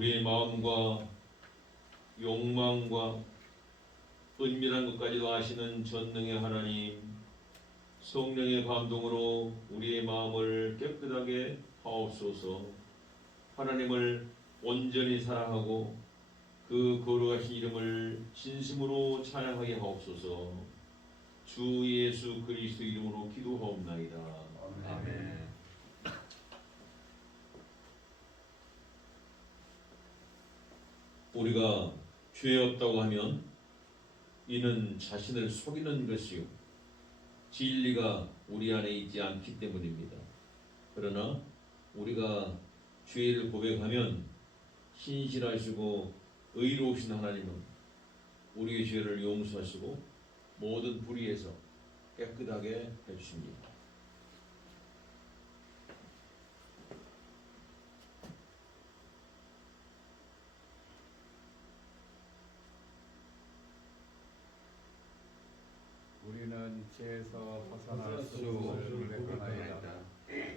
우리의 마음과 욕망과 은밀한 것까지도 아시는 전능의 하나님, 성령의 감동으로 우리의 마음을 깨끗하게 하옵소서. 하나님을 온전히 사랑하고 그 거룩하신 이름을 진심으로 찬양하게 하옵소서. 주 예수 그리스도 이름으로 기도하옵나이다. 아멘. 우리가 죄 없다고 하면 이는 자신을 속이는 것이요 진리가 우리 안에 있지 않기 때문입니다. 그러나 우리가 죄를 고백하면 신실하시고 의로우신 하나님은 우리의 죄를 용서하시고 모든 불의에서 깨끗하게 해주십니다. 우리는 죄에서 벗어날 수 없나이다.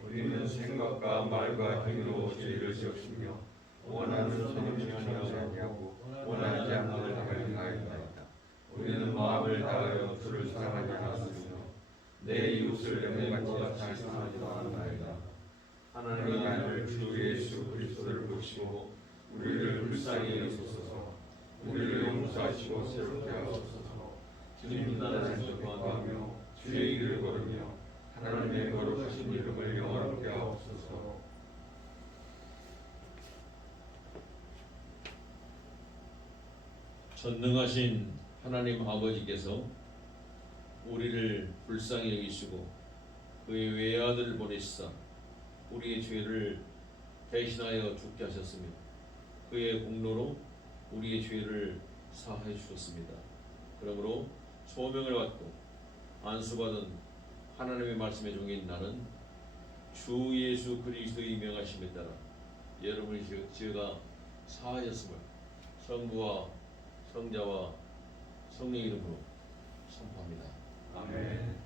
우리는 생각과 말과 힘으로 죄를 지었으며 원하는 선을 행하지 아니하고 원하지 않는 것을 행하였나이다. 우리는 마음을 다하여 주를 사랑하지 않았으며 내 이웃을 내 몸과 같이 사랑하지도 않았나이다. 하나님을 주 예수 그리스도를 보시고 우리를 불쌍히 여기소서. 우리를 용서하시고 새롭게 하소서. 주님 나라를 전파하며 주의 길을 걸으며 하나님의 거룩하신 이름을 영화롭게 하옵소서. 전능하신 하나님 아버지께서 우리를 불쌍히 여기시고 그의 외아들을 보내시사 우리의 죄를 대신하여 죽게 하셨으며 그의 공로로 우리의 죄를 사하여 주셨습니다. 그러므로 소명을 받고 안수받은 하나님의 말씀의 종인 나는 주 예수 그리스도의 명하심에 따라 여러분의 죄가 사하였음을 성부와 성자와 성령 이름으로 선포합니다. 아멘.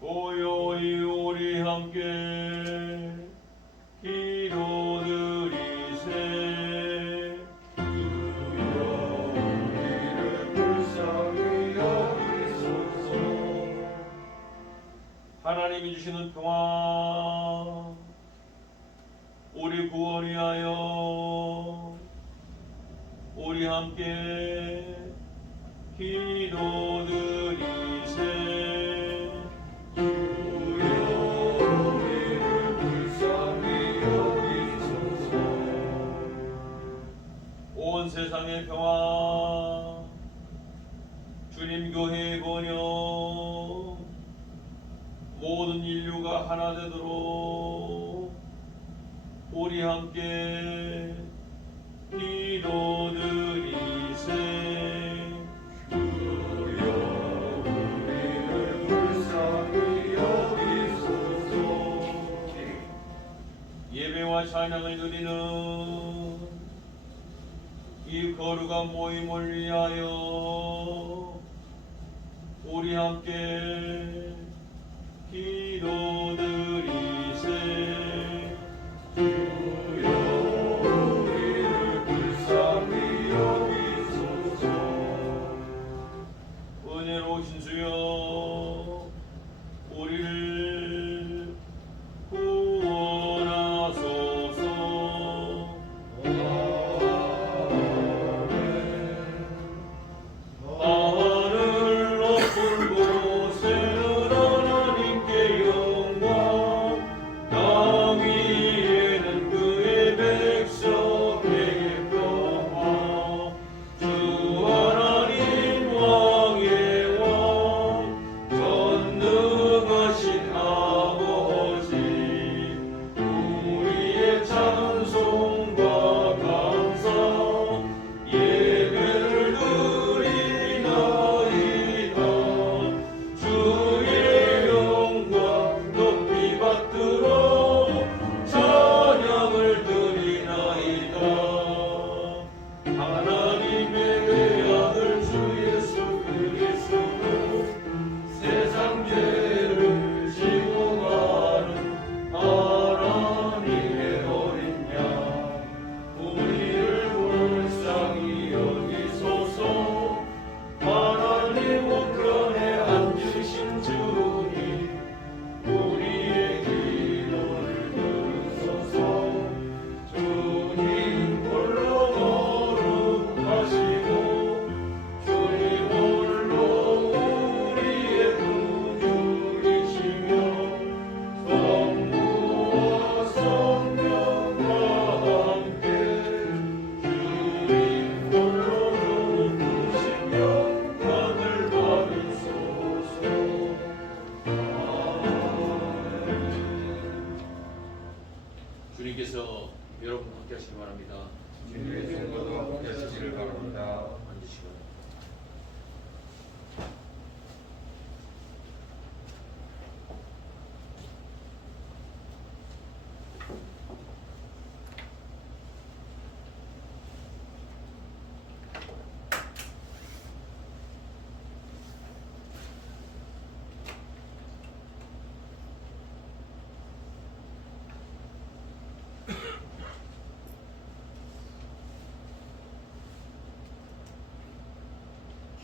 고요히 우리 함께 기도드리세. 주여 우리를 불쌍히 여기소서. 하나님이 주시는 평화 우리 구원을 위하여 우리 함께 기도드리세. 주여 우리를 불쌍히 여기소서. 온 세상의 평화 주님 교회의 번영 모든 인류가 하나 되도록 우리 함께 기도드리세. 주여 우리를 불쌍히 여기소서. 예배와 찬양을 드리는 이 거룩한 모임을 위하여 우리 함께 기도드리세. 주여 우리를 불쌍히 여기소서. 은혜로우신 주여 우리를 구원하소서. 하늘 높은 곳에 하나님께 영광.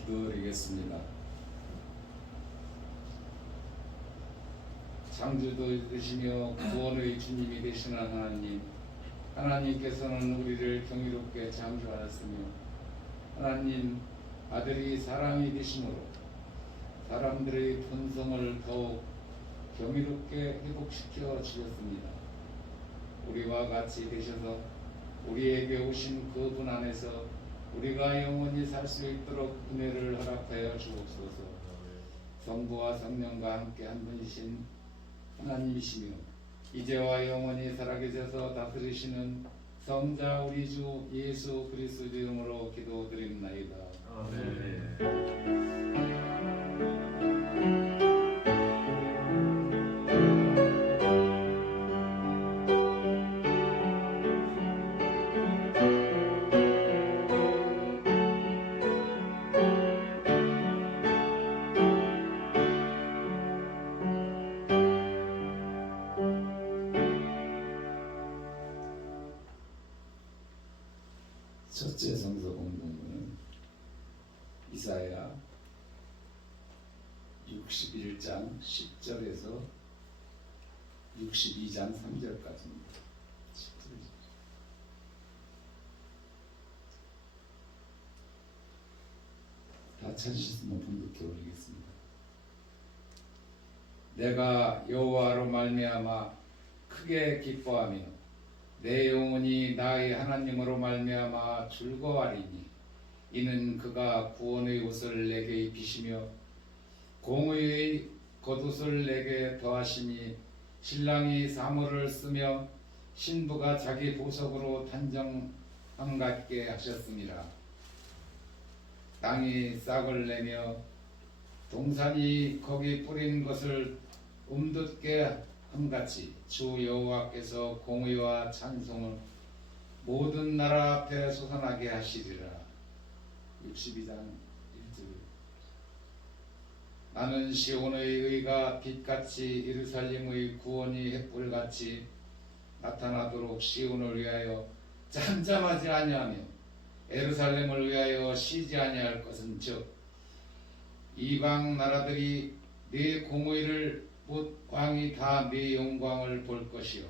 기도드리겠습니다. 창조도 되시며 구원의 주님이 되시는 하나님, 하나님께서는 우리를 경이롭게 창조하였으며 하나님 아들이 사람이 되심으로 사람들의 본성을 더욱 경이롭게 회복시켜 주셨습니다. 우리와 같이 되셔서 우리에게 오신 그분 안에서 우리가 영원히 살 수 있도록 은혜를 허락하여 주옵소서. 성부와 성령과 함께 한 분이신 하나님이시며 이제와 영원히 살아계셔서 다스리시는 성자 우리 주 예수 그리스도 이름으로 기도드립나이다. 첫째 성서 공동은 이사야 61장 10절에서 62장 3절까지입니다. 다 찾으셨으면 분독해 올리겠습니다. 내가 여호와로 말미암아 크게 기뻐하며 내 영혼이 나의 하나님으로 말미암아 즐거워하리니 이는 그가 구원의 옷을 내게 입히시며 공의의 겉옷을 내게 더하시니 신랑이 사모를 쓰며 신부가 자기 보석으로 단정함 같게 하셨습니다. 땅이 싹을 내며 동산이 거기 뿌린 것을 움돋게 함같이 주 여호와께서 공의와 찬송을 모든 나라 앞에 솟아나게 하시리라. 62장 1절. 나는 시온의 의가 빛같이 예루살렘의 구원이 햇불같이 나타나도록 시온을 위하여 잠잠하지 아니하며 예루살렘을 위하여 쉬지 아니할 것은 즉 이방 나라들이 네 공의를 곧 왕이 다 네 영광을 볼 것이요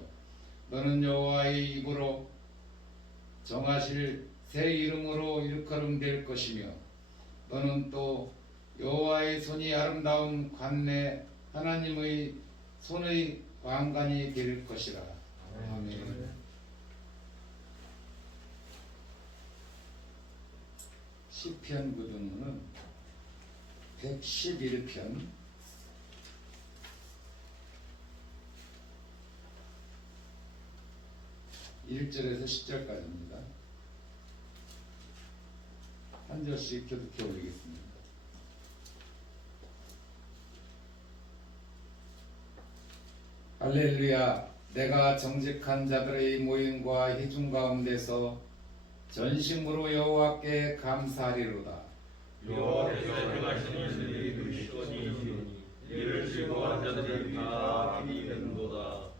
너는 여호와의 입으로 정하실 새 이름으로 일컬음될 것이며 너는 또 여호와의 손이 아름다운 관내 하나님의 손의 왕관이 될 것이라. 아멘. 시편 구등은 111편 1절에서 10절까지입니다. 한 절씩 교독해 올리겠습니다. 할렐루야. 내가 정직한 자들의 모임과 회중 가운데서 전심으로 여호와께 감사하리로다. 여호와께서 행하시는 일이 의시오니 이를 즐거워한 자들이 다 악이 되는도다.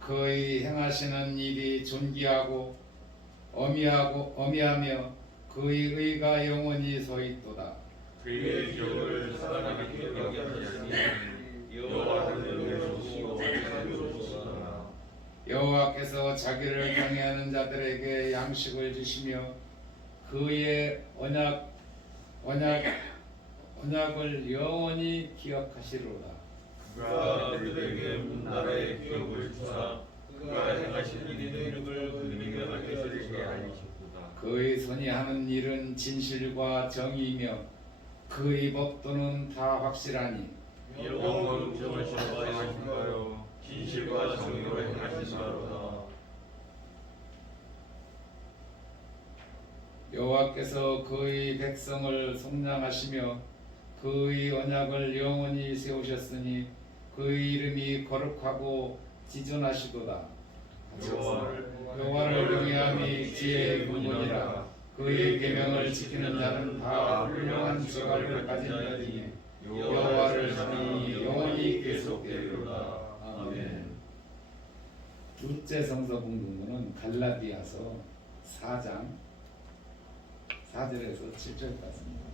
그의 행하시는 일이 존귀하고 어미하며 그의 의가 영원히 서 있도다. 그의 기억을 사랑하게 여기하시니 여호와는 은혜로우시고 자비로우시도다. 여호와께서 자기를 경외하는 자들에게 양식을 주시며 그의 언약을 영원히 기억하시리로다. 그가 그들에게 나라의 기업을 주사 그가 행하신 이들을 그 능력을 되시게 하시도다. 그의 손이 하는 일은 진실과 정의이며 그의 법도는 다 확실하니 영원 정하신가요 진실과 정의로 행하신 바로다. 여호와께서 그의 백성을 속량하시며 그의 언약을 영원히 세우셨으니 그의 이름이 거룩하고 지존하시도다. 여호와를 경외함이 지혜의 근본이라. 그의 계명을 지키는 자는 다 훌륭한 지각을 가진 자이니 여호와를 사랑이 영원히 계속되리로다. 아멘. 둘째 성서 공동문은 갈라디아서 4장 4절에서 7절까지입니다.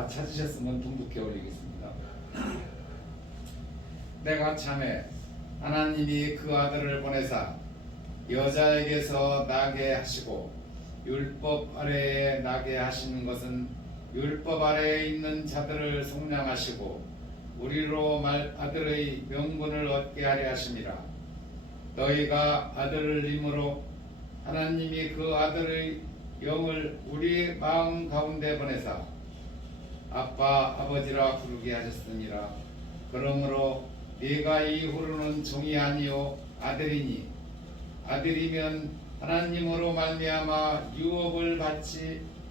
다 찾으셨으면 동북해 올리겠습니다. 내가 참에 하나님이 그 아들을 보내사 여자에게서 나게 하시고 율법 아래에 나게 하시는 것은 율법 아래에 있는 자들을 속량하시고 우리로 아들의 명분을 얻게 하려 하심이라. 너희가 아들을 임으로 하나님이 그 아들의 영을 우리 마음 가운데 보내사 아빠 아버지라 부르게 하셨느니라. 그러므로 네가 이후로는 종이 아니요 아들이니 아들이면 하나님으로 말미암아 유업을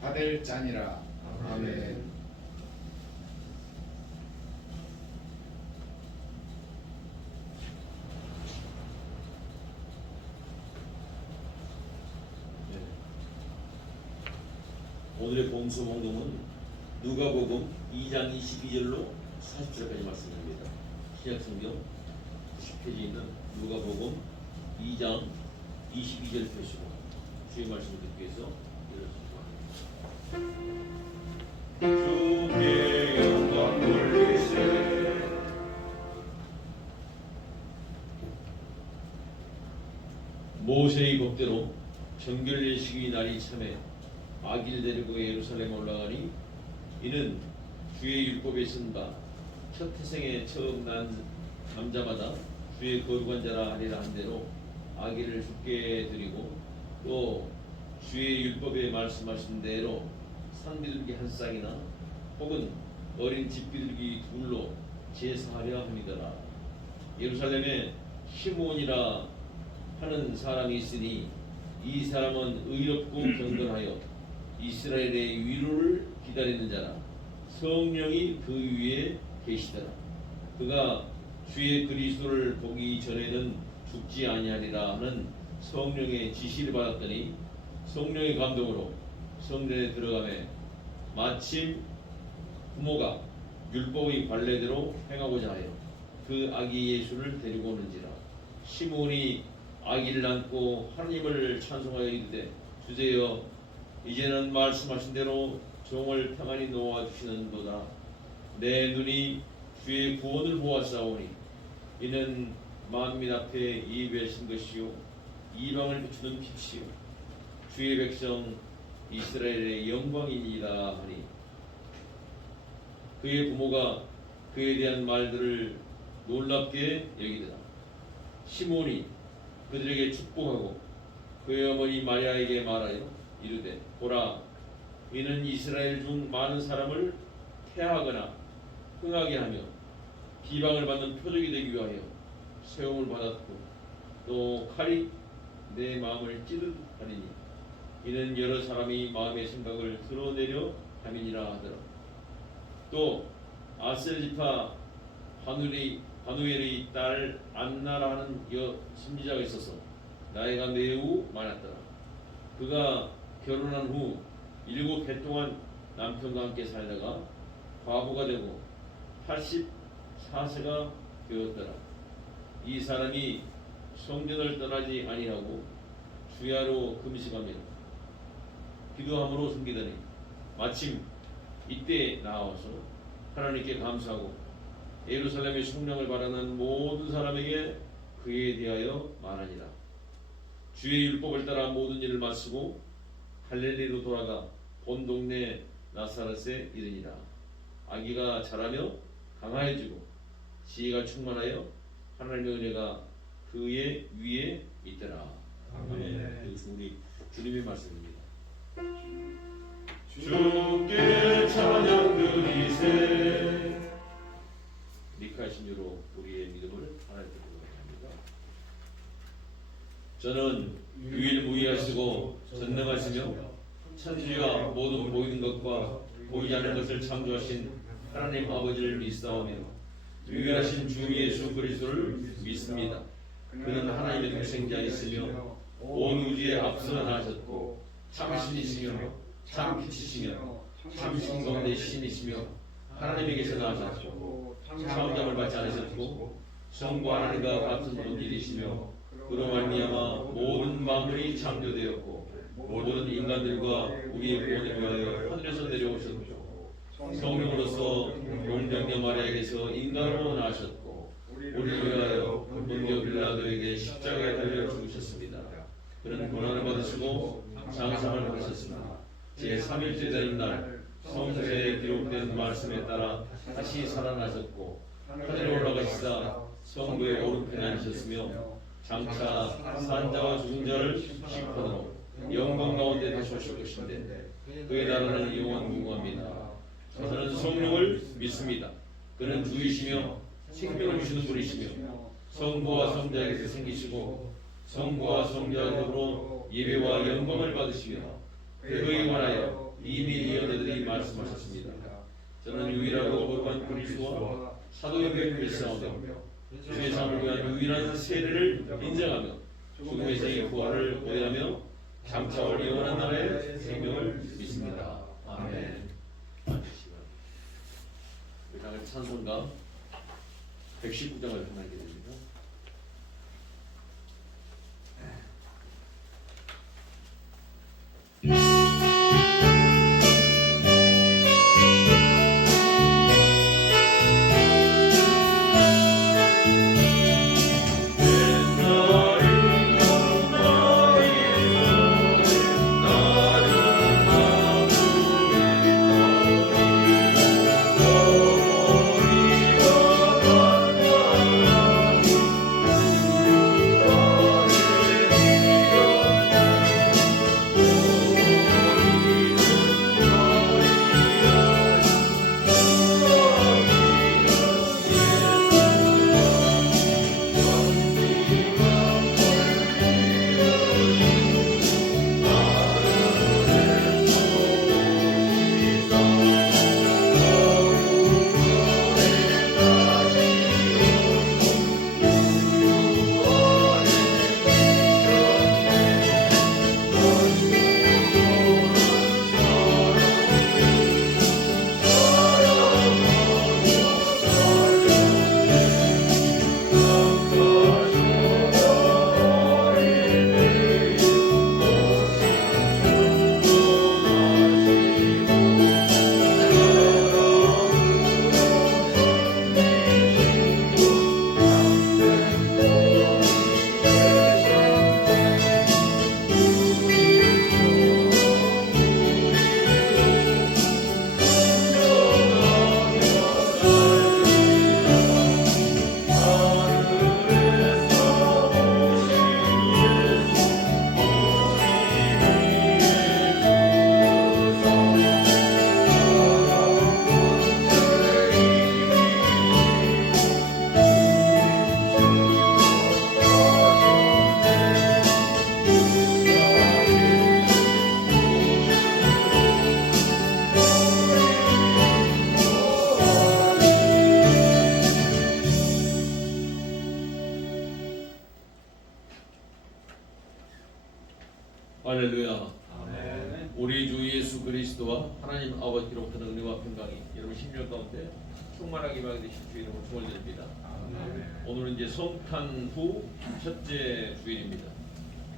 받을 자니라. 아멘. 오늘의 봉수 봉독은 누가복음 2장 22절로 40절까지 말씀입니다. 신약성경 90페이지에 있는 누가복음 2장 22절 펴시고 주의 말씀을 듣기 위해서 주께 영광 돌리세. 모세의 법대로 정결 예식의 날이 참에 아기를 데리고 예루살렘 올라가니 이는 주의 율법에 쓴 바 첫 태생에 처음 난 남자마다 주의 거룩한 자라 하리라 한 대로 아기를 죽게 드리고 또 주의 율법에 말씀하신 대로 산비둘기 한 쌍이나 혹은 어린 집비둘기 둘로 제사하려 함이더라. 예루살렘에 시므온이라 하는 사람이 있으니 이 사람은 의롭고 경건하여 이스라엘의 위로를 기다리는 자라. 성령이 그 위에 계시더라. 그가 주의 그리스도를 보기 전에는 죽지 아니하리라 하는 성령의 지시를 받았더니 성령의 감동으로 성전에 들어가매 마침 부모가 율법의 관례대로 행하고자 하여 그 아기 예수를 데리고 오는지라. 시므온이 아기를 안고 하나님을 찬송하여 이르되 주제여 이제는 말씀하신 대로 종을 평안히 놓아주시는도다. 내 눈이 주의 구원을 보았사오니 이는 만민 앞에 예비하신 것이요 이방을 비추는 빛이요 주의 백성 이스라엘의 영광이니라 하니 그의 부모가 그에 대한 말들을 놀랍게 여기더라. 시몬이 그들에게 축복하고 그의 어머니 마리아에게 말하여 이르되 보라 이는 이스라엘 중 많은 사람을 태하거나 흥하게 하며 비방을 받는 표적이 되기 위하여 세움을 받았고 또 칼이 내 마음을 찌르하리니 이는 여러 사람이 마음의 생각을 드러내려 함이니라 하더라. 또 아셀 지파 바누엘의 딸 안나라 하는 선지자가 있어서 나이가 매우 많았더라. 그가 결혼한 후 7해 동안 남편과 함께 살다가 과부가 되고 84세가 되었더라. 이 사람이 성전을 떠나지 아니하고 주야로 금식하며 기도함으로 섬기더니 마침 이때 나와서 하나님께 감사하고 예루살렘의 성령을 바라는 모든 사람에게 그에 대하여 말하니라. 주의 율법을 따라 모든 일을 마치고 갈릴리로 돌아가 본 동네 나사렛에 이르니라. 아기가 자라며 강하여지고 지혜가 충만하여 하나님의 은혜가 그의 위에 있더라. 아멘. 우리 주님의 말씀입니다. 주께 찬양 드리세. 미카의 신유로 우리의 믿음을 하나님께 고백합니다. 저는 유일무이하시고 전능하시며 천지와 모든 보이는 것과 보이지 않는 것을 창조하신 하나님 아버지를 믿사오며 유일하신 주 예수 그리스도를 믿습니다. 그는 하나님의 독생자이시며 온 우주에 앞서나가셨고 참신이시며 참빛이시며 참신 가운데 신이시며 하나님에게서 나셨고 창조함을 받지 않으셨고 성과 하나님과 같은 본질이시며 그로 말미암아 모든 만물이 창조되었고 모든 인간들과 우리의 구원을 위하여 하늘에서 내려오셨고 성령으로서 용병녀 마리아에게서 인간으로 나셨고 우리를 위하여 본디오 빌라도에게 십자가에 달려 죽으셨습니다. 그는 고난을 받으시고 장사를 받으셨습니다. 제3일째 되는 날 성서에 기록된 말씀에 따라 다시 살아나셨고 하늘에 올라가시다 성부의 오른편에 앉으셨으며 장차 산자와 죽은 자를 심판으로 영광 가운데 다시 오실 것인데 그의 나라는 영원 무궁합니다. 저는 성령을 믿습니다. 그는 주이시며 생명을 주시는 분이시며 성부와 성자에게서 생기시고 성부와 성자와 더불어 예배와 영광을 받으시며 그에 관하여 이미 예언자들이 말씀하셨습니다. 저는 유일하고 거룩한 그리스도와 사도의 교회를 믿사오며 주의 잠을 위한 유일한 세례를 인정하며 죽음에서의 부활을 고대하며 장차 올 영원한 나라의 생명을 믿습니다. 아멘. 우리 다 같이 찬송가 119장을 하나게 됩니다. 할렐루야. 아멘. 우리 주 예수 그리스도와 하나님 아버지로부터 은혜와 평강이 여러분 심령 가운데 충만하게 임하게 되실 주 이름으로 축원드립니다. 오늘은 이제 성탄 후 첫째 주일입니다.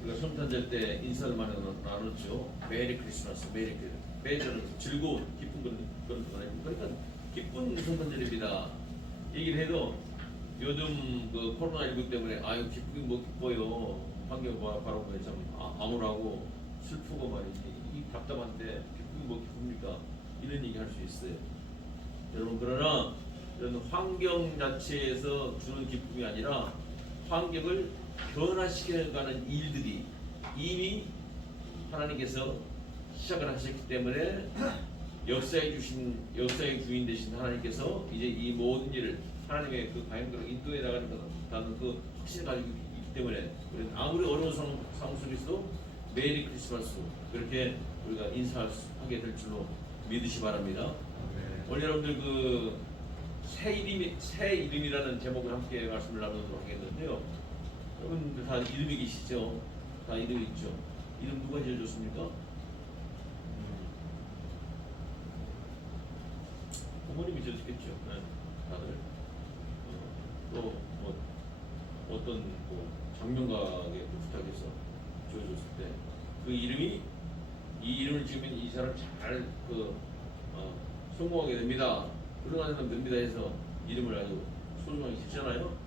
우리가 성탄절 때 인사를 많이 나눴죠. 메리 크리스마스, 메리 크리스마스. 메리는 즐거운 기쁜 그런 거 아닙니까? 그러니까 기쁜 성탄절입니다. 얘기를 해도 요즘 그 코로나19 때문에 아유 기쁘긴 뭐 기뻐요. 환경 바라보면 참 암울하고 슬프고 말이지. 이 답답한데 기쁘긴 뭐 기쁩니까? 이런 얘기 할 수 있어요. 여러분 그러나 이런 환경 자체에서 주는 기쁨이 아니라 환경을 변화시켜가는 일들이 이미 하나님께서 시작을 하셨기 때문에 역사의 주인 되신 하나님께서 이제 이 모든 일을 하나님의 그 가행대로 인도해 나가는 그 확신을 가지고 있기 때문에 우리는 아무리 어려운 상황 속에서도 메리 크리스마스 그렇게 우리가 인사하게 될 줄로 믿으시 바랍니다. 오늘 여러분들 그 새 이름이라는 제목을 함께 말씀을 나누도록 하겠는데요. 여러분들 다 이름이 계시죠? 다 이름이 있죠? 이름 누가 지어줬습니까? 부모님이 지어줬겠죠. 네, 다들. 또 뭐 어떤 뭐 장명가에게 부탁해서 지어줬을 때 그 이름이 이 이름을 지으면 이 사람 잘 성공하게 됩니다. 훌륭한 사람 됩니다 해서 이름을 아주 소중하게 짓잖아요.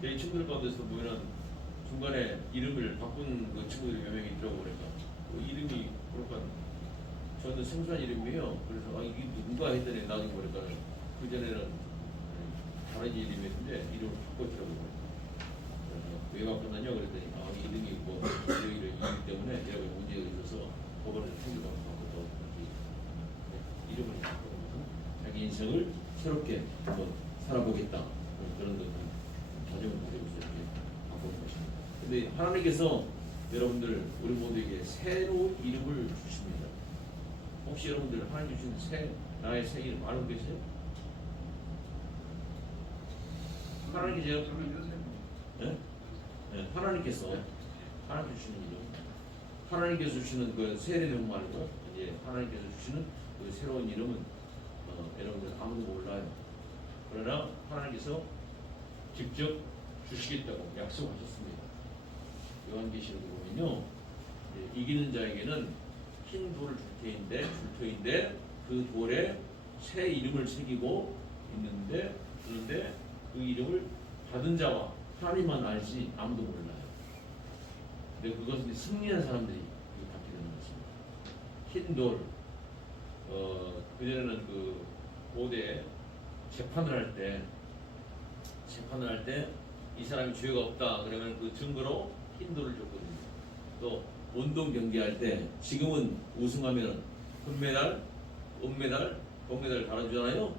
제 친구들 가운데서 보면은 중간에 이름을 바꾼 그 친구들이 몇 명이 있더라고. 그러니까 그 이름이 그러니까 저는 생소한 이름이에요. 그래서 아 이게 누군가 했더니 나중에 보니까 그 전에는 다른 이름이었는데 이름을 바꿨더라고요. 그래서 왜 바꿨느냐 그랬더니 아 이름이 있고 이름 때문에 여러 가지 문제가 있어서 법원에서 생각을 바꿨다고 이름을 바꾸면서 자기 인생을 새롭게 한번 살아보겠다 그런 다짐을 가지고 이렇게 바꾸는 것입니다. 근데 하나님께서 여러분들 우리 모두에게 새로운 이름을 주십니다. 혹시 여러분들 하나님 주신 나의 새 이름 알고 계세요? 하나님께서 네? 네, 하나님께서 주시는 이름, 하나님께서 주시는 그 새 이름 말고 이제 하나님께서 주시는 그 새로운 이름은 여러분들 아무도 몰라요. 그러나 하나님께서 직접 주시겠다고 약속하셨습니다. 요한계시록에 보면요, 이기는 자에게는 흰 돌을 줄 터인데 그 돌에 새 이름을 새기고 있는데 그런데 그 이름을 받은 자와 하나님만 알지 아무도 몰라요. 근데 그것은 승리한 사람들이 받게 되는 것입니다. 흰 돌, 그전에는 그 고대 재판을 할 때 이 사람이 죄가 없다 그러면 그 증거로 흰 돌을 줬거든요. 또 운동 경기할 때 지금은 우승하면 금메달, 은메달, 동메달 달아주잖아요.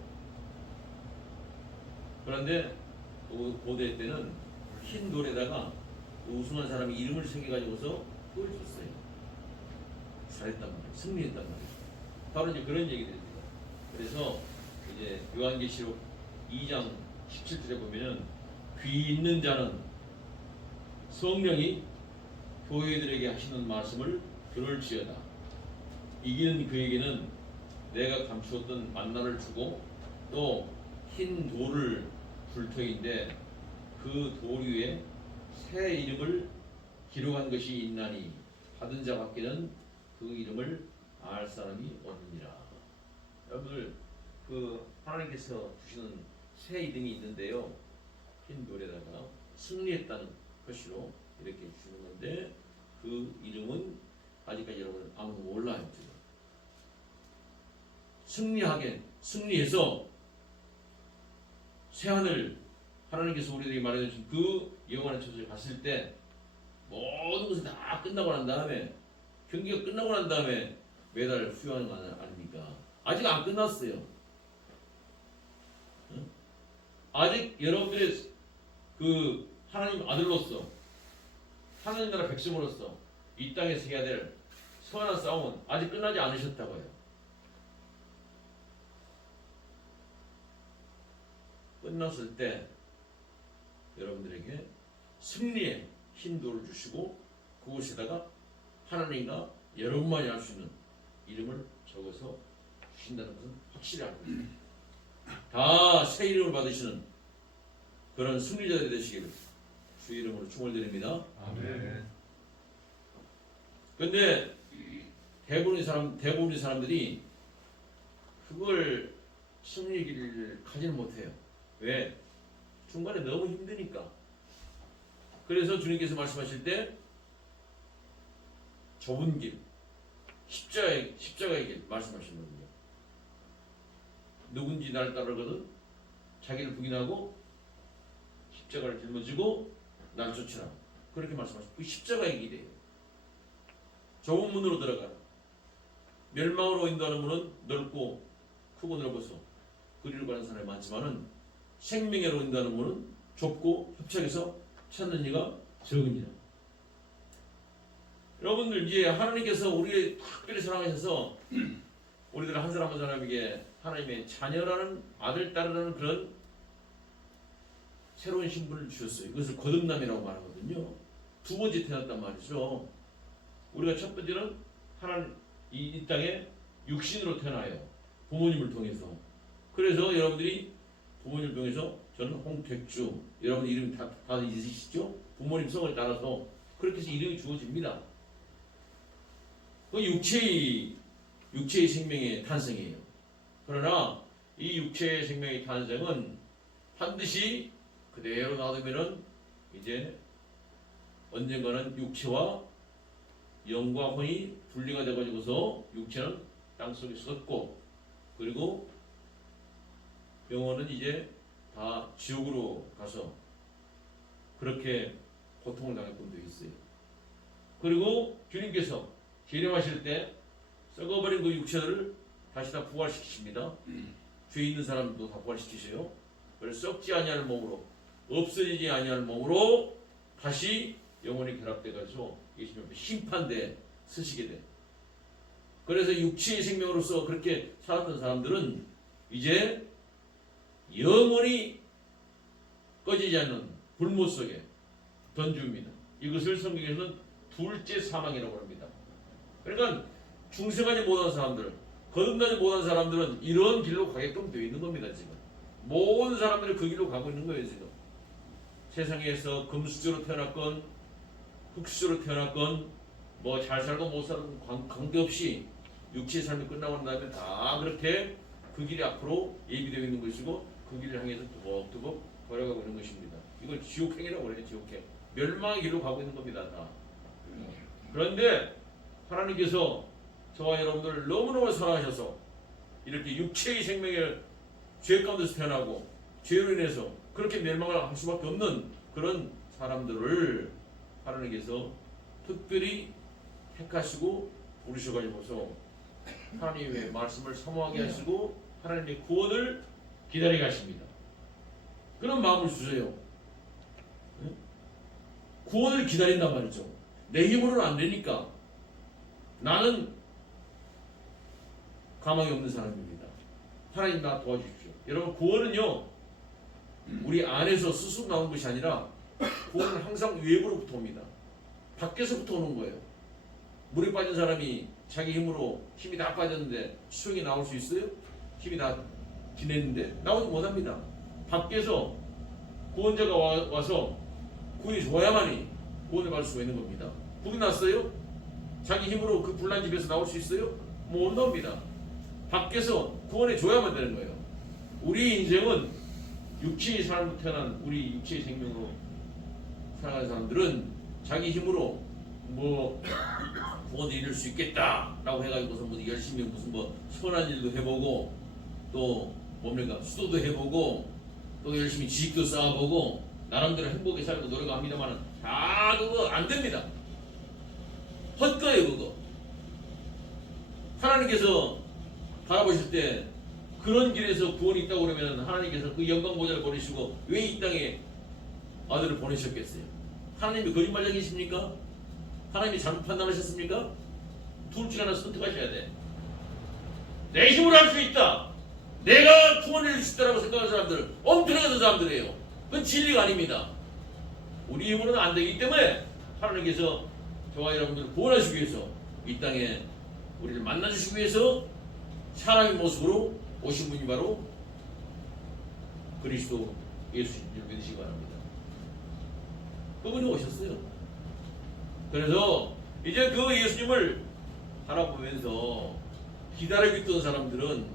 그런데 고대 때는 흰 돌에다가 우승한 사람이 이름을 새겨가지고서 그걸 줬어요. 잘했단 말이에요. 승리했단 말이에요. 바로 이제 그런 얘기들입니다. 그래서 이제 요한계시록 2장 17절에 보면은 귀 있는 자는 성령이 교회들에게 하시는 말씀을 들을지어다. 이기는 그에게는 내가 감추었던 만나를 주고 또 흰 돌을 줄 터인데 그 돌 위에 새 이름을 기록한 것이 있나니 받은 자밖에는 그 이름을 알 사람이 없느니라. 여러분들 그 하나님께서 주시는 새 이름이 있는데요. 흰 돌에다가 승리했다는 것으로 이렇게 주는 건데 그 이름은 아직까지 여러분 아무도 몰라요. 지금. 승리해서 새하늘 하나님께서 우리들에게 말해주신 그 영원한 처소에 갔을 때 모든 것이 다 끝나고 난 다음에 경기가 끝나고 난 다음에 메달을 수여하는 거 아닙니까? 아직 안 끝났어요. 응? 아직 여러분들의 그 하나님 아들로서 하나님 나라 백성으로서 이 땅에서 해야 될 선한 싸움은 아직 끝나지 않으셨다고요. 끝났을 때 여러분들에게 승리의 흰 돌을 주시고 그곳에다가 하나님과 여러분만이 알 수 있는 이름을 적어서 주신다는 것은 확실히 알고 있습니다. 다 새 이름을 받으시는 그런 승리자들이 되시기를 주 이름으로 축원을 드립니다. 아멘. 근데 대부분의 사람들이 그걸 승리기를 가지는 못해요. 왜? 중간에 너무 힘드니까. 그래서 주님께서 말씀하실 때 좁은 길, 십자가의 길 말씀하시거든요. 누군지 나를 따르거든 자기를 부인하고 십자가를 짊어지고 나를 쫓으라. 그렇게 말씀하시고 그 십자가의 길이에요. 좁은 문으로 들어가라. 멸망으로 인도하는 문은 넓고 크고 넓어서 그리로 가는 사람이 많지만은 생명으로 인도하는 문은 좁고 협착해서 찾는 이가 적으니라. 여러분들 이제 하나님께서 우리를 특별히 사랑하셔서 우리들 한 사람 한 사람에게 하나님의 자녀라는 아들 딸이라는 그런 새로운 신분을 주셨어요. 이것을 거듭남이라고 말하거든요. 두 번째 태어났단 말이죠. 우리가 첫 번째는 하나님 이 땅에 육신으로 태어나요. 부모님을 통해서. 그래서 여러분들이 부모님을 통해서 저는 홍택주, 여러분 이름 다 있으시죠? 부모님 성을 따라서 그렇게 해서 이름이 주어집니다. 그 육체의 생명의 탄생이에요. 그러나 이 육체의 생명의 탄생은 반드시 그대로 놔두면은 이제 언젠가는 육체와 영과 혼이 분리가 돼가지고서 육체는 땅속에 썩고 그리고 영혼은 이제 다 지옥으로 가서 그렇게 고통을 당할 분도 있어요. 그리고 주님께서 재림하실 때 썩어버린 그 육체를 다시 다 부활시키십니다. 죄 있는 사람도 다 부활시키세요. 그래서 썩지 아니할 몸으로 없어지지 아니할 몸으로 다시 영혼이 결합돼가지고 예수님 앞에 심판대에 서시게 돼. 그래서 육체의 생명으로서 그렇게 살았던 사람들은 이제 영원히 꺼지지 않는 불못 속에 던집니다. 이것을 성경에서는 둘째 사망이라고 합니다. 그러니까 중생하지 못한 사람들, 거듭나지 못한 사람들은 이런 길로 가게끔 되어 있는 겁니다. 지금 모든 사람들이 그 길로 가고 있는 거예요. 지금 세상에서 금수저로 태어났건 흙수저로 태어났건 뭐 잘 살고 못 살고 관계없이 육체의 삶이 끝나고 난 다음에 다 그렇게 그 길이 앞으로 예비되어 있는 것이고 그 길을 향해서 뚜벅뚜벅 걸어가고 있는 것입니다. 이걸 지옥행이라고 그래요. 지옥행. 멸망의 길로 가고 있는 겁니다. 다. 그런데 하나님께서 저와 여러분들을 너무너무 사랑하셔서 이렇게 육체의 생명을 죄 가운데서 태어나고 죄로 인해서 그렇게 멸망을 할 수밖에 없는 그런 사람들을 하나님께서 특별히 택하시고 부르셔가지고서 하나님의 말씀을 사모하게 하시고 하나님의 구원을 기다리게 하십니다. 그런 마음을 주세요. 구원을 기다린단 말이죠. 내 힘으로는 안 되니까 나는 가망이 없는 사람입니다. 하나님 나 도와주십시오. 여러분 구원은요 우리 안에서 스스로 나온 것이 아니라 구원은 항상 외부로부터 옵니다. 밖에서부터 오는 거예요. 물에 빠진 사람이 자기 힘으로 힘이 다 빠졌는데 수영이 나올 수 있어요? 힘이 다 지냈는데 나오지 못합니다. 밖에서 구원자가 와서 구원이 좋아야만이 구원을 받을 수가 있는 겁니다. 불이 났어요? 자기 힘으로 그 불난 집에서 나올 수 있어요? 못 나옵니다. 밖에서 구원해 줘야만 되는 거예요. 우리 인생은 육체의 삶으로 태어난 우리 육체의 생명으로 살아가는 사람들은 자기 힘으로 뭐 구원을 이룰 수 있겠다라고 해가지고서 뭐 열심히 무슨 뭐 선한 일도 해보고 또 뭡니까 수도도 해보고 또 열심히 지식도 쌓아보고 나름대로 행복하게 살고 노력합니다만 다 그거 안 됩니다. 헛거예요 그거. 하나님께서 바라보실 때 그런 길에서 구원이 있다고 그러면 하나님께서 그 영광 보좌를 버리시고 왜 이 땅에 아들을 보내셨겠어요? 하나님이 거짓말쟁이십니까? 하나님이 잘못 판단하셨습니까? 둘 중 하나 선택하셔야 돼. 내 힘으로 할 수 있다. 내가 구원을 이룰 수 있다라고 생각하는 사람들 엉뚱한 사람들이에요. 그건 진리가 아닙니다. 우리 힘으로는 안 되기 때문에 하나님께서 저와 여러분들을 구원하시기 위해서 이 땅에 우리를 만나주시기 위해서 사람의 모습으로 오신 분이 바로 그리스도 예수님을 믿으시기 바랍니다. 그분이 오셨어요. 그래서 이제 그 예수님을 바라보면서 기다리고 있던 사람들은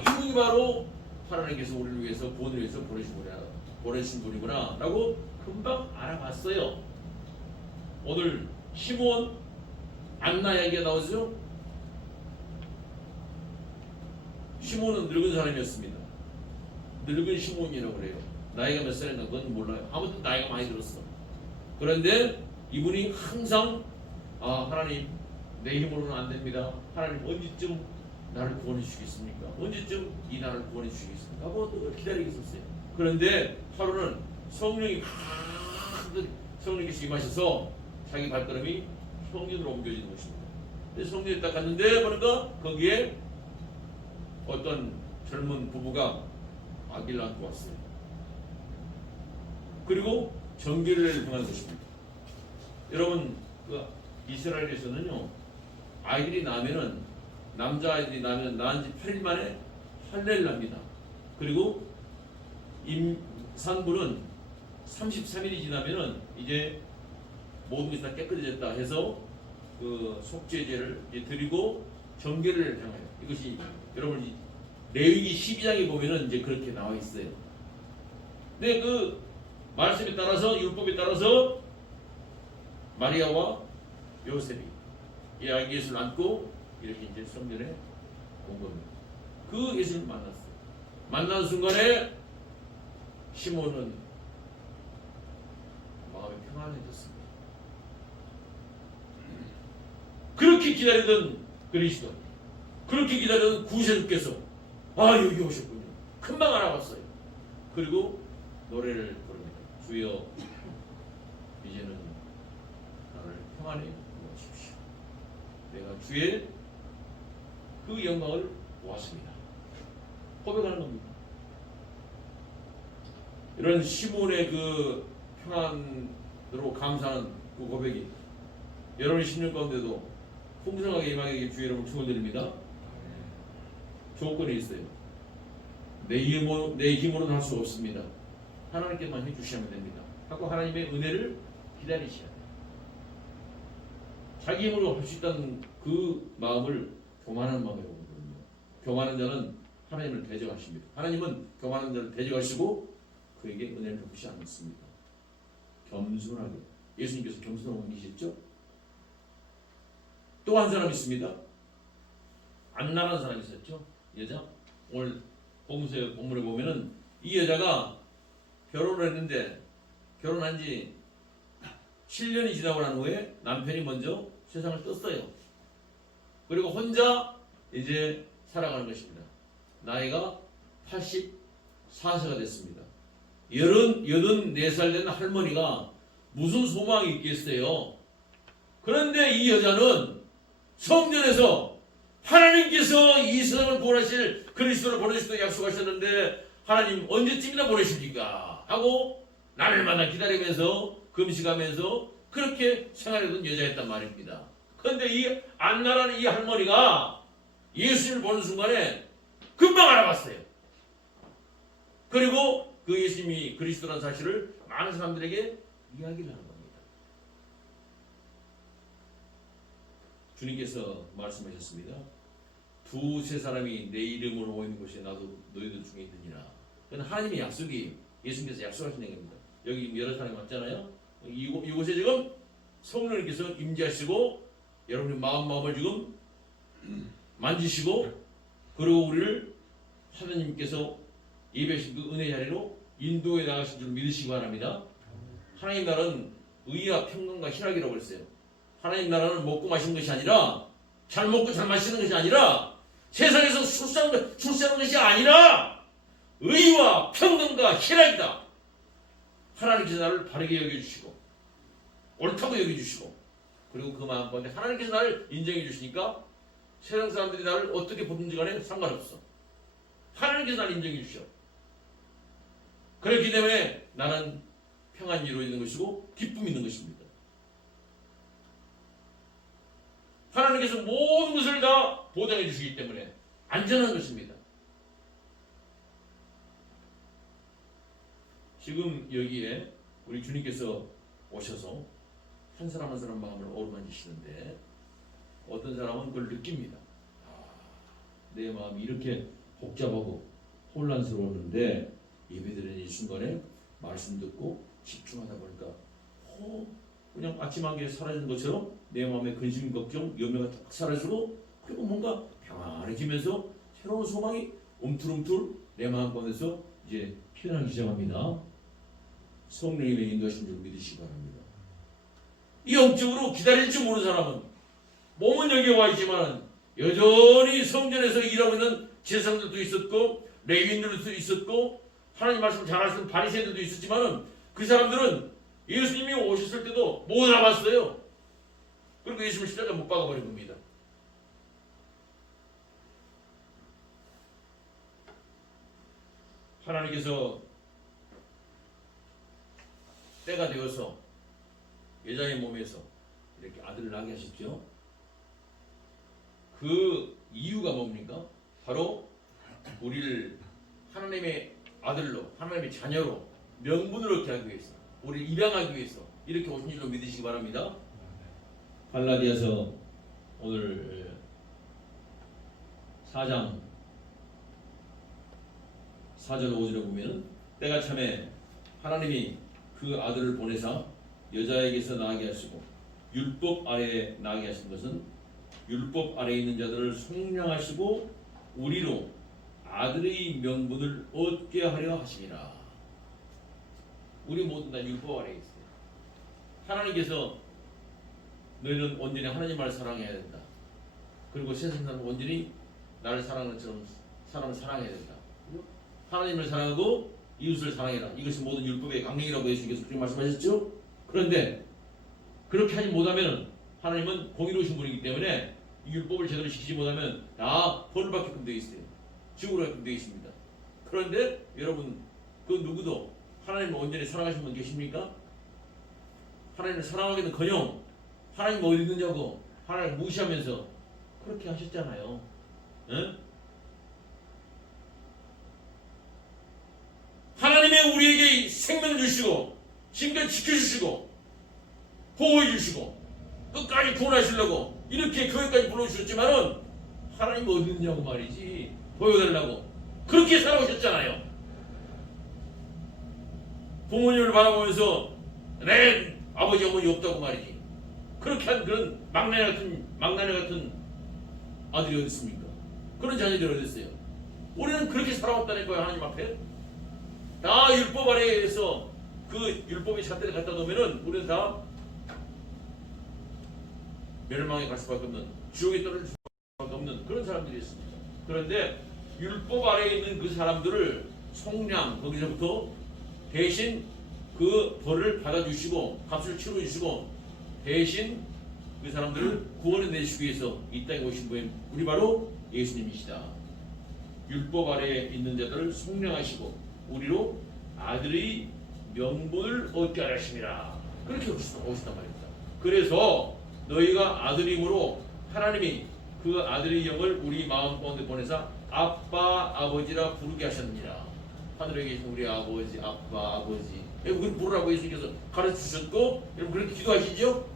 이분이 바로 하나님께서 우리를 위해서 구원을 위해서 보내신 분이구나 라고 금방 알아봤어요. 오늘 시몬 안나 얘기가 나오죠. 시몬은 늙은 사람이었습니다. 늙은 시몬이라고 그래요. 나이가 몇 살인가 그건 몰라요. 아무튼 나이가 많이 들었어. 그런데 이분이 항상 하나님 내 힘으로는 안 됩니다. 하나님 언제쯤 나를 구원해 주시겠습니까? 언제쯤 이 나라를 구원해 주시겠습니까? 하고 기다리고 있었어요. 그런데 하루는 성령이 성령께서 임하셔서 자기 발걸음이 성전으로 옮겨지는 것입니다. 근데 성전에 딱 갔는데 보니까 거기에 어떤 젊은 부부가 아기를 안고 왔어요. 그리고 정결례를 행한 것입니다. 여러분 그 이스라엘에서는요 아이들이 나면은 남자아이들이 나면 낳은 지 8일 만에 할례를 합니다. 그리고 임산부는 33일이 지나면은 이제 모든 것이 다 깨끗해졌다 해서 그 속죄제를 드리고 정결례를 행해요. 이것이 여러분 레위기 12장에 보면은 이제 그렇게 나와 있어요. 근데 그 말씀에 따라서 율법에 따라서 마리아와 요셉이 예수를 안고 이렇게 이제 성전에 온 겁니다. 그 예수를 만났어요. 만난 순간에 시몬은 마음이 평안해졌습니다. 그렇게 기다리던 그리스도, 그렇게 기다리던 구세주께서 여기 오셨군요. 금방 알아봤어요. 그리고 노래를 부릅니다. 주여 이제는 나를 평안히 도와주십시오. 내가 주의 그 영광을 보았습니다. 고백하는 겁니다. 이런 시몬의 그 평안으로 감사하는 그 고백이 여러분의 심령 가운데도 풍성하게 임하게 주의 이름으로 축원드립니다. 조건이 있어요. 내 힘으로는 할 수 없습니다. 하나님께만 해주시면 됩니다. 자꾸 하나님의 은혜를 기다리셔야 돼요. 자기 힘으로 할 수 있다는 그 마음을 교만한 마음이라고 부릅니다. 교만한 자는 하나님을 대적하십니다. 하나님은 교만한 자를 대적하시고 그에게 은혜를 베푸시 않습니다. 겸손하게. 예수님께서 겸손한 분이셨죠? 또 한 사람 있습니다. 안나라는 사람이 있었죠. 여자. 오늘 본문에 보면은 이 여자가 결혼을 했는데 결혼한 지 7년이 지나고 난 후에 남편이 먼저 세상을 떴어요. 그리고 혼자 이제 살아가는 것입니다. 나이가 84세가 됐습니다. 84살 된 할머니가 무슨 소망이 있겠어요? 그런데 이 여자는 성전에서 하나님께서 이 세상을 보내실 그리스도를 보내시도록 약속하셨는데 하나님 언제쯤이나 보내십니까? 하고 날마다 기다리면서 금식하면서 그렇게 생활하던 여자였단 말입니다. 그런데 이 안나라는 이 할머니가 예수님을 보는 순간에 금방 알아봤어요. 그리고 그 예수님이 그리스도라는 사실을 많은 사람들에게 이야기를 하는 겁니다. 주님께서 말씀하셨습니다. 두세 사람이 내 이름으로 모이는 곳에 나도 너희들 중에 있느니라. 그건 하나님의 약속이 예수님께서 약속하신 얘기입니다. 여기 여러 사람이 왔잖아요. 이곳에 지금 성령님께서 임재하시고 여러분의 마음을 지금 만지시고 그리고 우리를 하나님께서 예배하신 그 은혜 자리로 인도해 나가신 줄 믿으시기 바랍니다. 하나님 나라는 의와 평강과 희락이라고 그랬어요. 하나님 나라는 먹고 마시는 것이 아니라 잘 먹고 잘 마시는 것이 아니라 세상에서 출세하는 것이 아니라 의와 평강과 희락이다. 하나님께서 나를 바르게 여겨주시고 옳다고 여겨주시고 그리고 그 마음 가운데 하나님께서 나를 인정해 주시니까 세상 사람들이 나를 어떻게 보든지 간에 상관없어. 하나님께서 나를 인정해 주셔. 그렇기 때문에 나는 평안이 이루어지는 것이고 기쁨이 있는 것입니다. 하나님께서 모든 것을 다 보장해 주시기 때문에 안전한 것입니다. 지금 여기에 우리 주님께서 오셔서 한 사람 한 사람 마음을 어루만지시는데 어떤 사람은 그걸 느낍니다. 내 마음이 이렇게 복잡하고 혼란스러웠는데 예배드리는 이 순간에 말씀 듣고 집중하다 보니까 그냥 아침 한개 사라지는 것처럼 내 마음의 근심, 걱정, 염려가 딱 사라지고 그리고 뭔가 평안해지면서 새로운 소망이 움틀움틀 내 마음 가운데서 이제 피어나기 시작합니다. 성령님의 인도하신 줄 믿으시기 바랍니다. 이 영적으로 기다릴 줄 모르는 사람은 몸은 여기 와 있지만 여전히 성전에서 일하고 있는 제사장들도 있었고 레위인들도 있었고 하나님 말씀 잘하시는 바리새인들도 있었지만 그 사람들은 예수님이 오셨을 때도 못 알아봤어요. 그리고 예수님을 십자가에 못 박아버린 겁니다. 하나님께서 때가 되어서 여자의 몸에서 이렇게 아들을 낳게 하셨죠. 그 이유가 뭡니까? 바로 우리를 하나님의 아들로, 하나님의 자녀로 명분으로 이렇게 하기 위해서, 우리를 입양하기 위해서 이렇게 오신 줄로 믿으시기 바랍니다. 갈라디아서 오늘 4장 4절 5절에 보면은 때가 참에 하나님이 그 아들을 보내사 여자에게서 나게 하시고 율법 아래에 나게 하신 것은 율법 아래에 있는 자들을 속량하시고 우리로 아들의 명분을 얻게 하려 하심이라. 우리 모두 다 율법 아래에 있어요. 하나님께서 너희는 온전히 하나님을 사랑해야 된다. 그리고 세상 사람은 온전히 나를 사랑하는 것처럼 사람을 사랑해야 된다. 하나님을 사랑하고 이웃을 사랑해라. 이것이 모든 율법의 강령이라고 예수님께서 그렇게 말씀하셨죠. 그런데 그렇게 하지 못하면 하나님은 공의로우신 분이기 때문에 이 율법을 제대로 지키지 못하면 다 벌을 받게끔 되어 있어요. 지옥으로 가게끔 되어 있습니다. 그런데 여러분 그 누구도 하나님을 온전히 사랑하시는 분 계십니까? 하나님을 사랑하기는커녕 하나님 어디 있느냐고 하나님을 무시하면서 그렇게 하셨잖아요. 응? 하나님의 우리에게 생명을 주시고 지금까지 지켜주시고 보호해 주시고 끝까지 구원하시려고 이렇게 교회까지 불러주셨지만은 하나님 어디 있느냐고 말이지 보여달라고 그렇게 살아오셨잖아요. 부모님을 바라보면서 내 아버지 어머니 없다고 말이지 그렇게 한 그런 막내 같은 아들이 어디 있습니까? 그런 자녀들이 어디 있어요? 우리는 그렇게 살아왔다는 거예요. 하나님 앞에 다 율법 아래에서 그 율법의 잣대를 갖다 놓으면은 우리는 다 멸망에 갈 수밖에 없는 지옥에 떨어질 수밖에 없는 그런 사람들이 있습니다. 그런데 율법 아래에 있는 그 사람들을 속량 거기서부터 대신 그 벌을 받아주시고 값을 치러주시고 대신 그 사람들을 구원해 내시기 위해서 이 땅에 오신 분이 우리 바로 예수님이시다. 율법 아래에 있는 자들을 속량하시고 우리로 아들의 명분을 얻게 하심이라. 그렇게 오셨단 말입니다. 그래서 너희가 아들임으로 하나님이 그 아들의 영을 우리 마음 가운데 보내사 아빠 아버지라 부르게 하셨느니라. 하늘에 계신 우리 아버지 아빠 아버지 그걸 부르라고 예수님께서 가르쳐주셨고 여러분 그렇게 기도하시죠?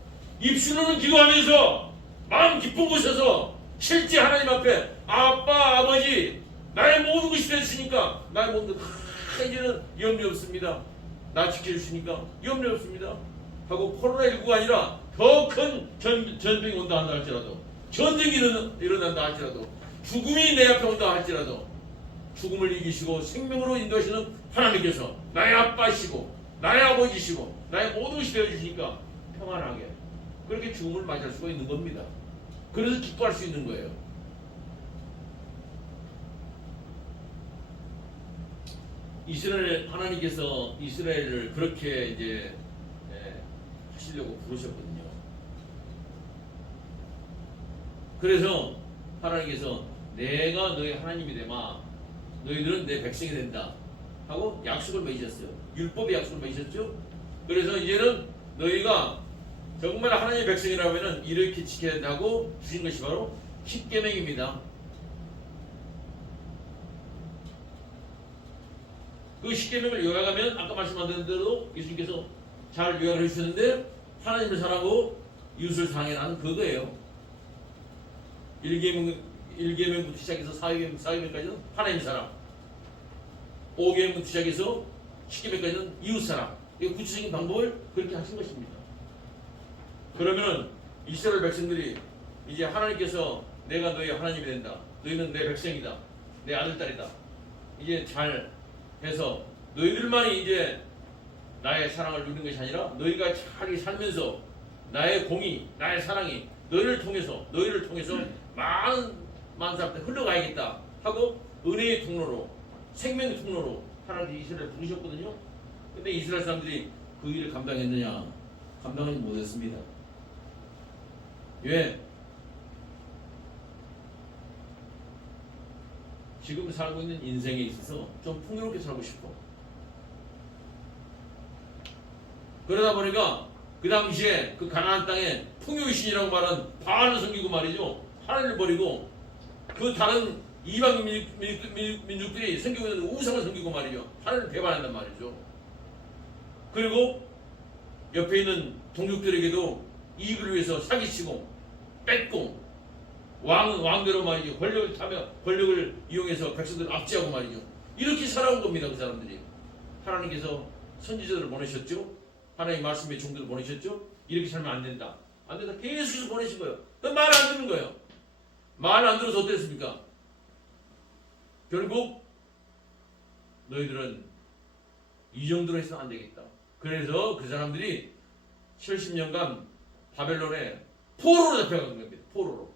입술로는 기도하면서 마음 깊은 곳에서 실제 하나님 앞에 아빠 아버지 나의 모든 것이 되시니까 나의 모든 것 이제는 염려 없습니다. 나 지켜주시니까 염려 없습니다 하고 코로나19가 아니라 더 큰 전쟁이 온다 한다 할지라도 전쟁이 일어난다 할지라도 죽음이 내 앞에 온다 할지라도 죽음을 이기시고 생명으로 인도하시는 하나님께서 나의 아빠시고 나의 아버지시고 나의 모든 것이 되어주시니까 평안하게 그렇게 죽음을 맞이할 수가 있는 겁니다. 그래서 기뻐할 수 있는 거예요. 이스라엘 하나님께서 이스라엘을 그렇게 이제 하시려고 부르셨거든요. 그래서 하나님께서 내가 너희 하나님이 되마 너희들은 내 백성이 된다 하고 약속을 맺으셨어요. 율법의 약속을 맺으셨죠. 그래서 이제는 너희가 정말 하나님의 백성이라면 이렇게 지켜야 된다고 주신 것이 바로 십계명입니다. 그 십계명을 요약하면 아까 말씀하신 대로 예수님께서 잘 요약을 해주셨는데 하나님을 사랑하고 이웃을 사랑해라는 그거예요. 1계명부터 시작해서 4계명까지는 하나님 사랑, 5계명부터 시작해서 10계명까지는 이웃 사랑. 이 구체적인 방법을 그렇게 하신 것입니다. 그러면 이스라엘 백성들이 이제 하나님께서 내가 너희 하나님이 된다. 너희는 내 백성이다. 내 아들딸이다. 이제 잘 해서 너희들만이 이제 나의 사랑을 누리는 것이 아니라 너희가 잘 살면서 나의 공의, 나의 사랑이 너희를 통해서 많은 사람들 흘러가야겠다 하고 은혜의 통로로 생명의 통로로 하나님이 이스라엘을 부르셨거든요. 근데 이스라엘 사람들이 그 일을 감당했느냐? 감당하지 못했습니다. 왜? 지금 살고 있는 인생에 있어서 좀 풍요롭게 살고 싶어. 그러다 보니까 그 당시에 그 가나안 땅에 풍요의 신이라고 말한 바알을 섬기고 말이죠. 하나님을 버리고 그 다른 이방 민족들이 섬기고 있는 우상을 섬기고 말이죠. 하나님을 배반한단 말이죠. 그리고 옆에 있는 동족들에게도 이익을 위해서 사기치고 뺏고 왕대로 말이죠. 권력을 타며 권력을 이용해서 백성들을 압제하고 말이죠. 이렇게 살아온 겁니다. 그 사람들이. 하나님께서 선지자들을 보내셨죠. 하나님 말씀의 종들을 보내셨죠. 이렇게 살면 안 된다. 안 된다. 계속해서 보내신 거예요. 말 안 듣는 거예요. 말 안 들어서 어땠습니까? 결국 너희들은 이 정도로 해서는 안 되겠다. 그래서 그 사람들이 70년간 바벨론에 포로로 잡혀간 겁니다. 포로로.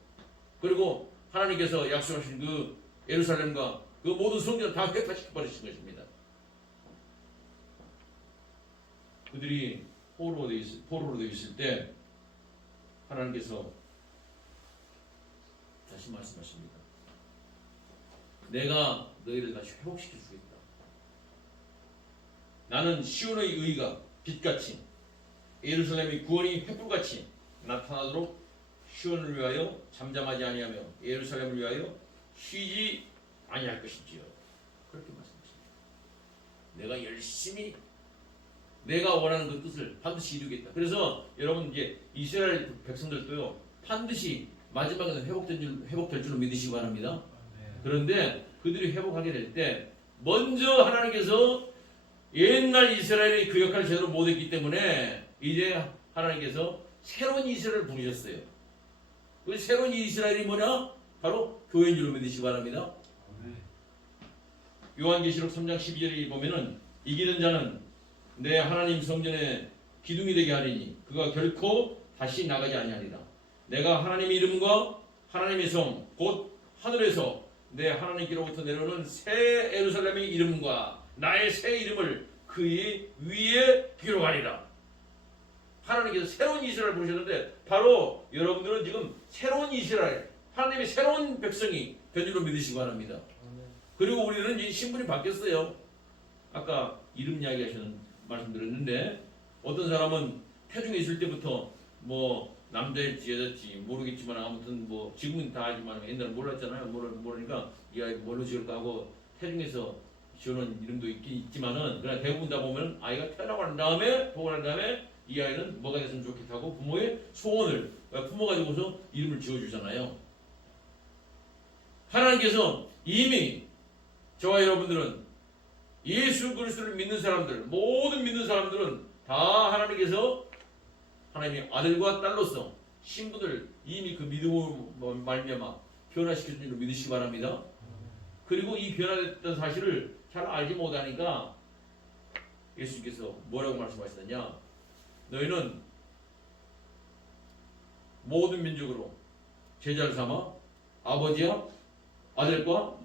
그리고 하나님께서 약속하신 그 예루살렘과 그 모든 성전을 다 회파시켜 버리신 것입니다. 그들이 포로로 되어 있을 때 하나님께서 다시 말씀하십니다. 내가 너희를 다시 회복시켜 주겠다. 나는 시온의 의가 빛같이 예루살렘의 구원이 횃불같이 나타나도록 시온을 위하여 잠잠하지 아니하며 예루살렘을 위하여 쉬지 아니할 것이지요. 그렇게 말씀하십니다. 내가 열심히 내가 원하는 그 뜻을 반드시 이루겠다. 그래서 여러분 이제 이스라엘 백성들도요 반드시 마지막에는 회복될 줄로 믿으시기 바랍니다. 그런데 그들이 회복하게 될 때 먼저 하나님께서 옛날 이스라엘이 그 역할을 제대로 못했기 때문에 이제 하나님께서 새로운 이스라엘을 부르셨어요. 그 새로운 이스라엘이 뭐냐? 바로 교회인 줄로 믿으시기 바랍니다. 요한계시록 3장 12절에 보면은 이기는 자는 내 하나님 성전에 기둥이 되게 하리니 그가 결코 다시 나가지 아니하리라. 내가 하나님의 이름과 하나님의 성 곧 하늘에서 내 하나님께로부터 내려오는 새 예루살렘의 이름과 나의 새 이름을 그의 위에 기록하리라. 하나님께서 새로운 이스라엘을 부르셨는데 바로 여러분들은 지금 새로운 이스라엘, 하나님의 새로운 백성이 된 줄로 믿으시기 바랍니다. 그리고 우리는 이제 신분이 바뀌었어요. 아까 이름 이야기하시는 말씀드렸는데 어떤 사람은 태중에 있을 때부터 뭐 남자일지 여자일지 모르겠지만 아무튼 뭐 지금은 다 알지만 옛날에 몰랐잖아요. 모르니까 이 아이 뭘로 지을까 하고 태중에서 지어놓은 이름도 있긴 있지만은 그러나 대부분 다 보면 아이가 태어나고 난 다음에 보고 난 다음에 이 아이는 뭐가 됐으면 좋겠다고 부모의 소원을 품어가지고서 이름을 지어주잖아요. 하나님께서 이미 저와 여러분들은 예수 그리스도를 믿는 사람들, 모든 믿는 사람들은 다 하나님께서 하나님의 아들과 딸로서 신분을 이미 그 믿음으로 말미암아 변화시켜준 줄로 믿으시기 바랍니다. 그리고 이 변화됐던 사실을 잘 알지 못하니까 예수님께서 뭐라고 말씀하시느냐? 너희는 모든 민족으로 제자를 삼아 아버지와 아들과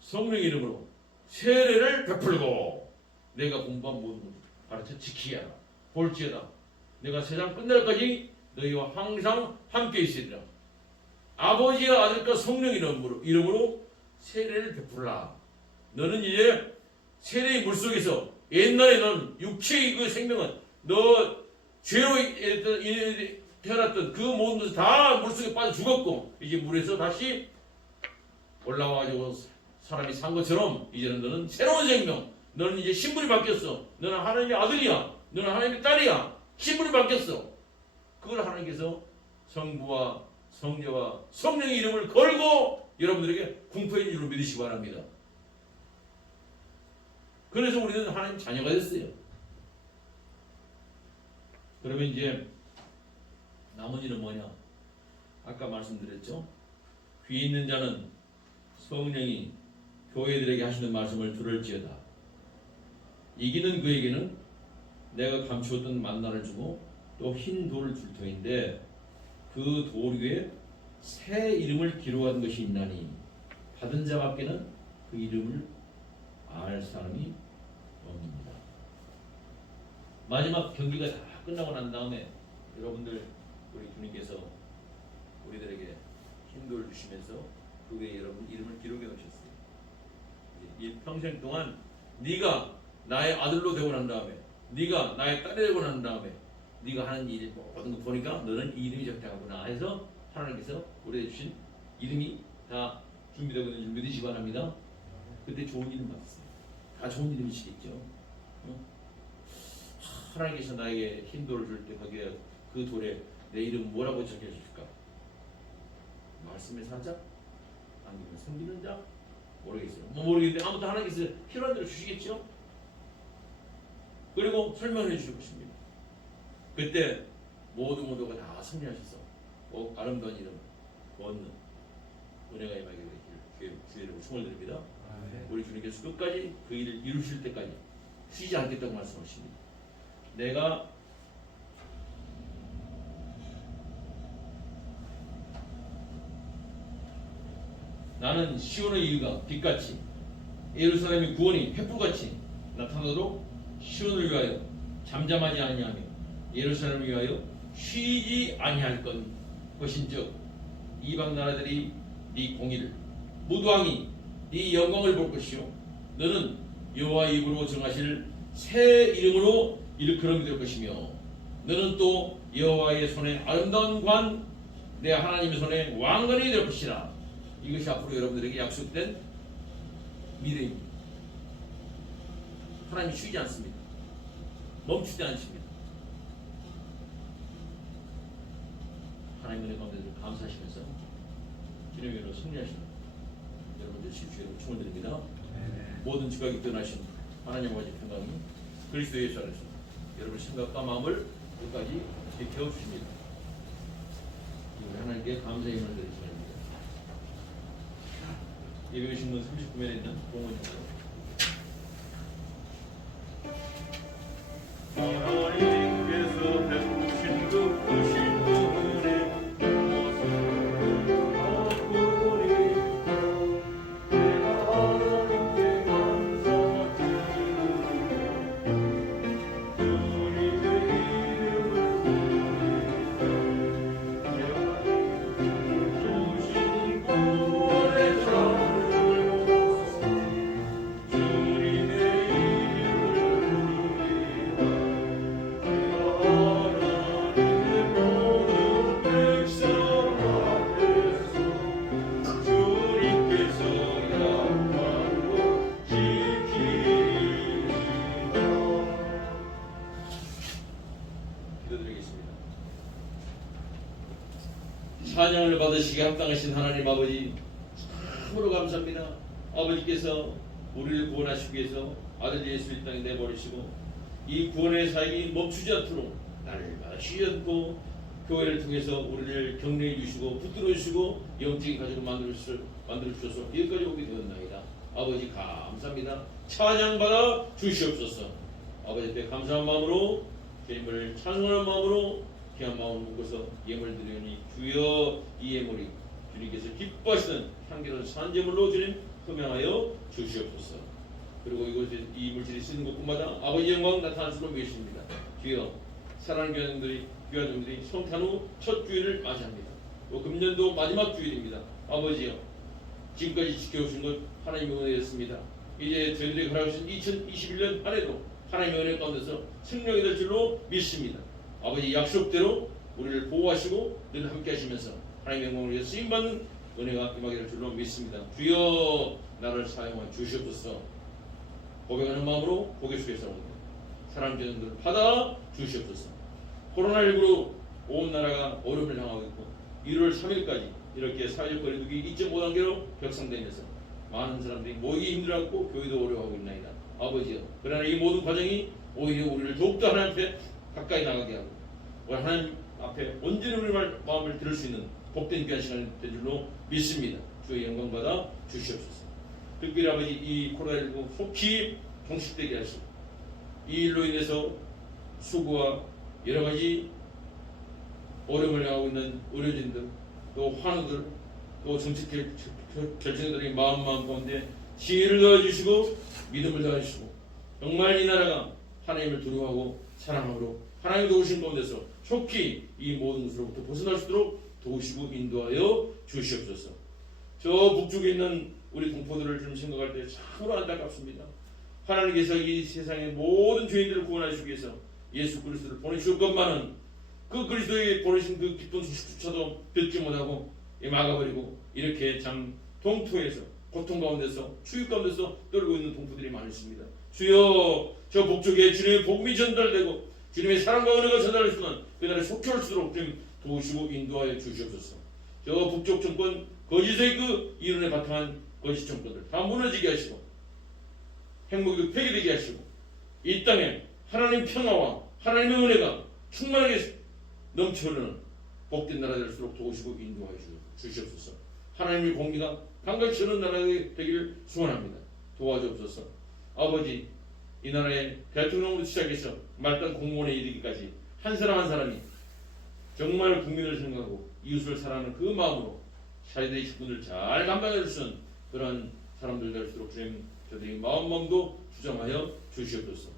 성령의 이름으로 세례를 베풀고 내가 공부한 모든 것을 가르쳐 지키게 하라. 볼지어다 내가 세상 끝날까지 너희와 항상 함께 있으리라. 아버지와 아들과 성령의 이름으로 세례를 베풀라. 너는 이제 세례의 물속에서 옛날에 넌 육체의 그 생명은 너 죄로 태어났던 그 모든 것을 다 물속에 빠져 죽었고 이제 물에서 다시 올라와가지고 사람이 산 것처럼 이제는 너는 새로운 생명, 너는 이제 신분이 바뀌었어. 너는 하나님의 아들이야. 너는 하나님의 딸이야. 신분이 바뀌었어. 그걸 하나님께서 성부와 성녀와 성령의 이름을 걸고 여러분들에게 공포의 줄로 믿으시기 바랍니다. 그래서 우리는 하나님 자녀가 됐어요. 그러면 이제 남은 일은 뭐냐? 아까 말씀드렸죠. 귀 있는 자는 성령이 교회들에게 하시는 말씀을 들을지어다. 이기는 그에게는 내가 감추었던 만나를 주고 또 흰 돌을 줄 터인데 그 돌 위에 새 이름을 기록한 것이 있나니 받은 자밖에는 그 이름을 알 사람이 없습니다. 마지막 경기가 다 끝나고 난 다음에 여러분들 우리 주님께서 우리들에게 흰 돌을 주시면서 그 위에 여러분 이름을 기록해 놓으셨어요. 이 평생 동안 네가 나의 아들로 되고 난 다음에 네가 나의 딸이 되고 난 다음에 네가 하는 일 모든 거 보니까 너는 이 이름이 적당하구나 해서 하나님께서 우리에게 주신 이름이 다 준비되고 있는 줄 믿으시기 바랍니다. 그때 좋은 이름 받았어요. 다 좋은 이름이시겠죠. 하나님께서 나에게 흰 돌을 줄 때 거기에 그 돌에 내 이름 뭐라고 적혀줄까? 말씀의 사자? 아니면 섬기는 자? 모르겠어요. 뭐 모르겠는데 아무튼 하나님께서 필요한 대로 주시겠죠. 그리고 설명해 주실 것입니다. 그때 모든 모두가 다 승리하셔서 아름다운 이름 얻는 은혜가 임하게 되기를 주의 이름으로 축원을 드립니다. 우리 주님께서 끝까지 그 일을 이루실 때까지 쉬지 않겠다고 말씀하십니다. 내가 나는 시온의 이유가 빛같이 예루살렘의 구원이 횃불같이 나타나도록 시온을 위하여 잠잠하지 아니하며 예루살렘을 위하여 쉬지 아니할 것인즉 이방 나라들이 네 공의를 무도왕이 네 영광을 볼 것이요 너는 여호와 입으로 정하실 새 이름으로 일컬음이 될 것이며 너는 또 여호와의 손에 아름다운 관 내 하나님의 손에 왕관이 될 것이라. 이것이 앞으로 여러분들에게 약속된 미래입니다. 하나님이 쉬지 않습니다. 멈추지 않습니다. 하나님의 가운데 감사하시면서 주님의 이름으로 승리하시는 여러분들 주의로 축원드립니다. 모든 지각이 떠나신 하나님 아버지 평강이 그리스도 예수 안에서 여러분의 생각과 마음을 끝까지 지켜 주십니다. 하나님께 감사의 힘을 드리기 바랍니다. 예배의 신문 39면에 있는 공원입니다. 하나님께서 베푸신 그 크신 은혜 무엇을 바꾸리까 내가 하나님께 감사드리며 주님의 이름을 부르리까 주신 구원의 창을 보소서 주님의 찬양을 받으시기에 합당하신 하나님 아버지 참으로 감사합니다. 아버지께서 우리를 구원하시기 위해서 아들 예수 이 땅에 내버리시고 이 구원의 사역이 멈추지 않도록 날마다 쉬지 않고 교회를 통해서 우리를 격려해 주시고 붙들어 주시고 영적인 가족을 만들어 주셔서 여기까지 오게 되었나이다. 아버지 감사합니다. 찬양받아 주시옵소서. 아버지 앞에 감사한 마음으로 주님을 찬송하는 마음으로 귀한 마음을 묶어서 예물 드리니 주여 이 예물이 주님께서 기뻐하시는 향기로운 산제물로 주님 흠양하여 주시옵소서. 그리고 이곳에 이 물질이 쓰는 곳마다 아버지 영광 나타날 수로 계십니다. 주여 사랑하는 귀한 종들이 성탄 후 첫 주일을 맞이합니다. 또 금년도 마지막 주일입니다. 아버지여 지금까지 지켜오신 것 하나님의 은혜였습니다. 이제 저희들이 걸어가신 2021년 한 해도 하나님의 은혜 가운데서 승리하게 될 줄로 믿습니다. 아버지 약속대로 우리를 보호하시고 늘 함께 하시면서 하나님의 영광을 위해 쓰임받는 은혜가 임하게 될 줄로 믿습니다. 주여 나를 사용하 주시옵소서. 고백하는 마음으로 고개 숙여서 사람 되는들을 받아 주시옵소서. 코로나19로 온 나라가 어려움을 당하고 있고 1월 3일까지 이렇게 사회적 거리두기 2.5단계로 격상되면서 많은 사람들이 모이기 힘들어하고 교회도 어려워하고 있나이다. 아버지여 그러나 이 모든 과정이 오히려 우리를 더욱더 하나님 앞에 가까이 나가게 하고 하나님 앞에 온전히 우리 마음을 들을 수 있는 복된 귀한 시간이 될 줄로 믿습니다. 주의 영광 받아 주시옵소서. 특별히 아버지 이 코로나19 속히 종식되게 하시고 이 일로 인해서 수고와 여러 가지 어려움을 당하고 있는 의료진들 또 환우들 또 정책 결정들의 마음 가운데 지혜를 더해주시고 믿음을 더해주시고 정말 이 나라가 하나님을 두려워하고 사랑하므로 하나님 도우신 가운데서 속히 이 모든 것으로부터 벗어날 수 있도록 도우시고 인도하여 주시옵소서. 저 북쪽에 있는 우리 동포들을 좀 생각할 때 참으로 안타깝습니다. 하나님께서 이 세상의 모든 죄인들을 구원하시기 위해서 예수 그리스도를 보내주셨건만은 그 그리스도의 보내신 그 기쁜 소식조차도 듣지 못하고 막아버리고 이렇게 참 동토에서 고통 가운데서 추육 가운데서 떨고 있는 동포들이 많습니다. 주여 저 북쪽에 주님의 복음이 전달되고 주님의 사랑과 은혜가 전달될 수 있는 그날에 속히 올 수 있도록 좀 도우시고 인도하여 주시옵소서. 저 북쪽 정권 거짓의 그 이론에 바탕한 거짓 정권들 다 무너지게 하시고 행복이 폐기되게 하시고 이 땅에 하나님 평화와 하나님의 은혜가 충만하게 넘쳐 흐르는 복된 나라 될수록 도우시고 인도하여 주시옵소서. 하나님의 공리가 강같이 흐르는 나라가 되기를 소원합니다. 도와주옵소서. 아버지, 이 나라의 대통령부터 시작해서 말단 공무원에 이르기까지 한 사람 한 사람이 정말 국민을 생각하고 이웃을 사랑하는 그 마음으로 사회의 직분을 잘 감당해 줄 수 있는 그런 사람들 될수록 주님 저들이 마음도 주장하여 주시옵소서.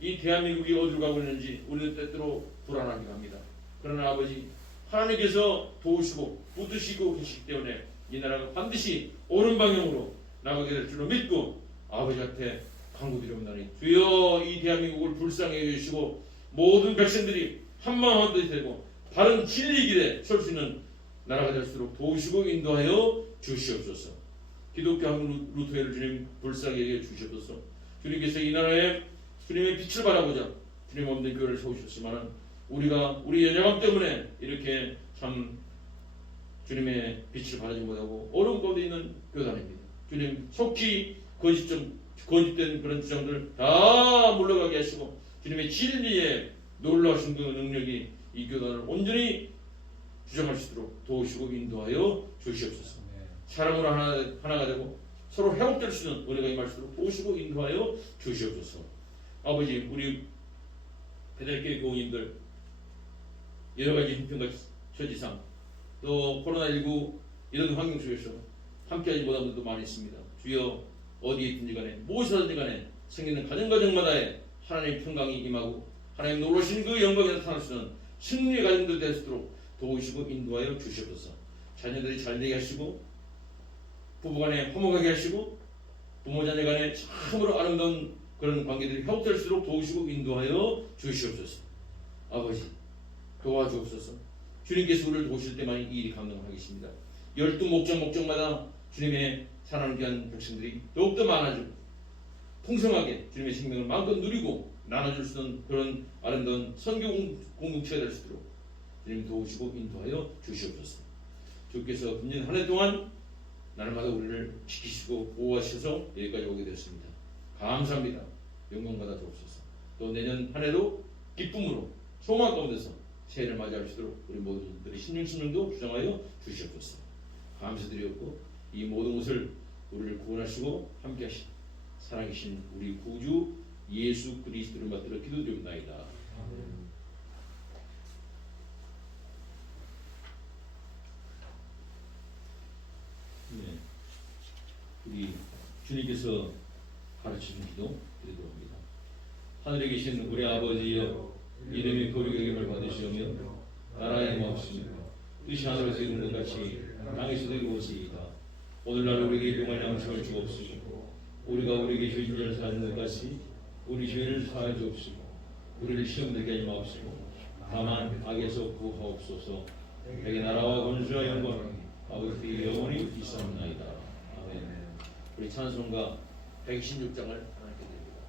이 대한민국이 어디로 가고 있는지 우리는 때때로 불안하게 합니다. 그러나 아버지, 하나님께서 도우시고 붙드시고 계시기 때문에 이 나라가 반드시 옳은 방향으로 나가게 될 줄로 믿고 아버지한테 간구드립니다니 주여 이 대한민국을 불쌍히 해주시고 모든 백성들이 한마음 한뜻이 되고 바른 진리 길에 설 수 있는 나라가 될수록 도우시고 인도하여 주시옵소서. 기독교 한국 루터회를 주님 불쌍히 여겨 주시옵소서. 주님께서 이 나라에 주님의 빛을 바라보자 주님 없는 교회를 세우셨지만 우리가 우리 연약함 때문에 이렇게 참 주님의 빛을 바라지 못하고 어려움 가운데 있는 교단입니다. 주님 속히 거짓된 그런 주장들 다 물러가게 하시고 주님의 진리에 놀라우신 그 능력이 이 교단을 온전히 주장할 수 있도록 도우시고 인도하여 주시옵소서. 사랑으로 하나가 되고 서로 회복될 수 있는 은혜가 임할 수 있도록 도우시고 인도하여 주시옵소서. 아버지, 우리 배달교회 교우님들 여러 가지 형편과 처지상 또 코로나19 이런 환경 속에서 함께하지 못한 분도 많이 있습니다. 주여 어디에 있든지 간에 무엇이든지 간에 생기는 가정마다에 하나님의 평강이 임하고 하나님 놀라신 그 영광이 나타날 수 있는 승리의 가정들 될 수 있도록 도우시고 인도하여 주시옵소서. 자녀들이 잘되게 하시고 부부간에 화목하게 하시고 부모 자녀 간에 참으로 아름다운 그런 관계들이 회복될수록 도우시고 인도하여 주시옵소서. 아버지, 도와주옵소서. 주님께서 우리를 도우실 때만이 이 일이 가능하겠습니다. 12목적마다 주님의 사랑을 위한 백성들이 더욱더 많아지고 풍성하게 주님의 생명을 마음껏 누리고 나눠줄 수 있는 그런 아름다운 선교 공동체가 될 수 있도록 주님 도우시고 인도하여 주시옵소서. 주께서 금년 한 해 동안 날마다 우리를 지키시고 보호하셔서 여기까지 오게 되었습니다. 감사합니다. 영광받아 주옵소서. 또 내년 한 해도 기쁨으로 소망 가운데서 새해를 맞이할 수 있도록 우리 모두들이 신령도 주장하여 주시옵소서. 감사드리었고 이 모든 것을 우리를 구원하시고 함께하신 살아계신 우리 구주 예수 그리스도를 받들어 기도드립나이다. 네, 우리 주님께서 가르치신 기도 드리도록 합니다. 하늘에 계신 우리 아버지여, 이름이 거룩히 여김을 받으시오며 나라의 임하옵시며 뜻이 하늘에서 이루는 것 같이 땅에서도 이루어지이다. 오늘날 우리에게 일용할 양식을 주옵시고 우리가 우리에게 죄진 자를 사하는 것 같이 우리 죄를 사하여 주옵시고 우리를 시험 들게 하지 마옵시고 다만 악에서 구하옵소서. 내게 나라와 권수와 영광 아버지 영원히 있사옵나이다. 아멘. 우리 찬송가 116장을 하나님께 드립니다.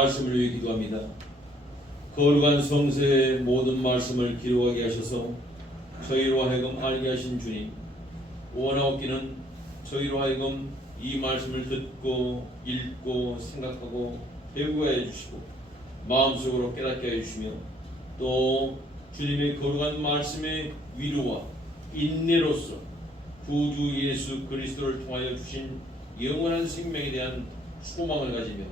말씀을 위해 기도합니다. 거룩한 성서의 모든 말씀을 기록하게 하셔서 저희로 하여금 알게 하신 주님, 원하옵기는 저희로 하여금 이 말씀을 듣고 읽고 생각하고 배우게 해주시고 마음속으로 깨닫게 해주시며 또 주님의 거룩한 말씀의 위로와 인내로서 구주 예수 그리스도를 통하여 주신 영원한 생명에 대한 소망을 가지며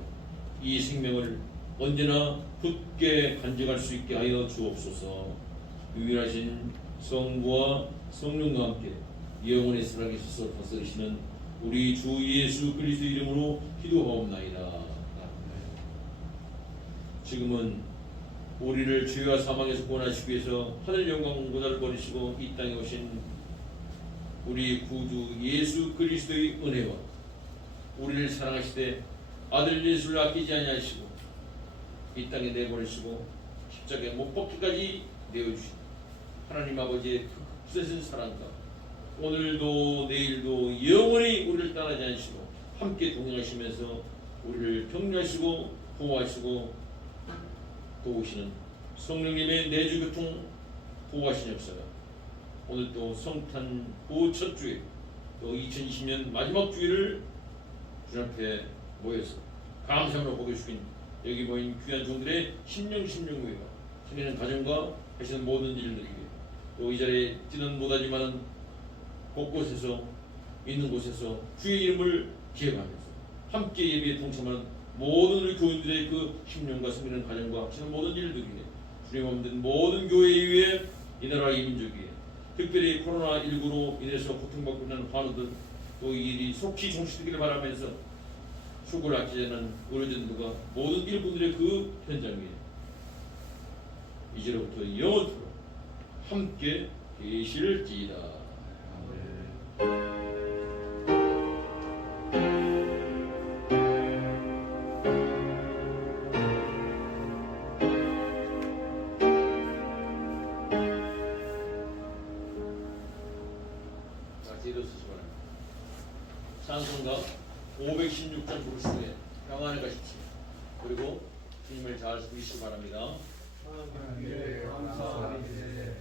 이 생명을 언제나 굳게 간직할 수 있게 하여 주옵소서. 유일하신 성부와 성령과 함께 영원히 살아계셔서 다스리시는 우리 주 예수 그리스도 이름으로 기도하옵나이다. 지금은 우리를 죄와 사망에서 구원하시기 위해서 하늘 영광보다를 버리시고 이 땅에 오신 우리 구주 예수 그리스도의 은혜와 우리를 사랑하시되 아들 예수를 아끼지 아니하시고 이 땅에 내버리시고 십자가에 못 박기까지 내어주신 하나님 아버지의 그 극세신 사랑과 오늘도 내일도 영원히 우리를 떠나지 않으시고 함께 동행하시면서 우리를 격려하시고 보호하시고 도우시는 성령님의 내주교통 보호하신 역사가 오늘 또 성탄 후 첫 주에 또 2020년 마지막 주일을 주 앞에 모여서 감사함으로 보게 주신 여기 모인 귀한 종들의 심령외와 지내는 가정과 하시는 모든 일들에게 또 이 자리에 뛰는 못하지만 곳곳에서 있는 곳에서 주의 이름을 기억하면서 함께 예배에 동참하는 모든 우리 교인들의 그 심령과 섬기는 가정과 하시는 모든 일들에게 주님 없는 모든 교회 이외에 이 나라 이 민족에 특별히 코로나19로 인해서 고통받고 있는 환우들 또 이 일이 속히 종식되기를 바라면서 죽을 아끼지 않는 의료진들과 모든 일꾼들의 그 현장에 이제로부터 영원토록 함께 계실지이다. 일어서시기 바랍니다. 찬송가 516장 부르실 때 평안을 가십시오. 그리고 주님을 잘 부르시기 바랍니다. 하나님께 감사드리되